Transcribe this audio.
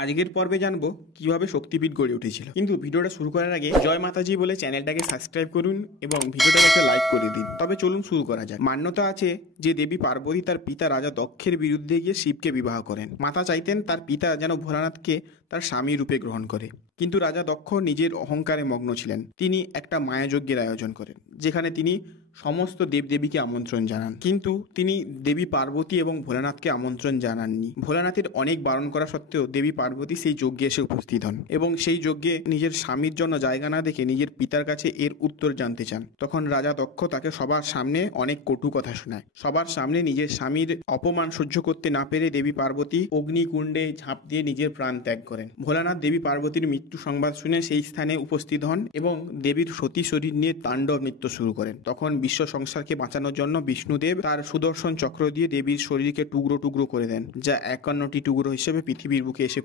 আজকের পর্বে জানবো কিভাবে শক্তিপীঠ গড়ে উঠেছিল। কিন্তু ভিডিওটা শুরু করার আগে জয় মাতাজি বলে চ্যানেলটাকে সাবস্ক্রাইব করুন এবং ভিডিওটাকে একটা লাইক করে দিন। তবে চলুন শুরু করা যাক। মান্যতা আছে যে দেবী পার্বতী তার পিতা রাজা দক্ষের বিরুদ্ধে গিয়ে শিবকে বিবাহ করেন। মাতা চাইতেন তার পিতা যেন ভোলানাথকে তার স্বামী রূপে গ্রহণ করে, কিন্তু রাজা দক্ষ নিজের অহংকারে মগ্ন ছিলেন। তিনি একটা মায়াযজ্ঞের আয়োজন করেন, যেখানে তিনি সমস্ত দেবদেবীকে আমন্ত্রণ জানান, কিন্তু তিনি দেবী পার্বতী এবং ভোলানাথকে আমন্ত্রণ জানাননি। ভোলানাথের অনেক বারণ করা সত্ত্বেও দেবী পার্বতী সেই যজ্ঞে এসে উপস্থিত হন এবং সেই যজ্ঞে নিজের স্বামীর জন্য জায়গা না দেখে নিজের পিতার কাছে এর উত্তর জানতে চান। তখন রাজা দক্ষ তাকে সবার সামনে অনেক কটু কথা শোনায়। সবার সামনে নিজের স্বামীর অপমান সহ্য করতে না পেরে দেবী পার্বতী অগ্নিকুণ্ডে ঝাঁপ দিয়ে নিজের প্রাণ ত্যাগ করেন। ভোলানাথ দেবী পার্বতীর মৃত্যু সংবাদ শুনে সেই স্থানে উপস্থিত হন এবং দেবীর সতী শরীর নিয়ে তাণ্ডব নৃত্য শুরু করেন। তখন বিশ্ব সংসারকে বাঁচানোর জন্য বিষ্ণুদেব তার সুদর্শন চক্র দিয়ে দেবীর শরীরকে টুকরো টুকরো করে দেন, যা 51টি টুকরো হিসেবে পৃথিবীর বুকে এসে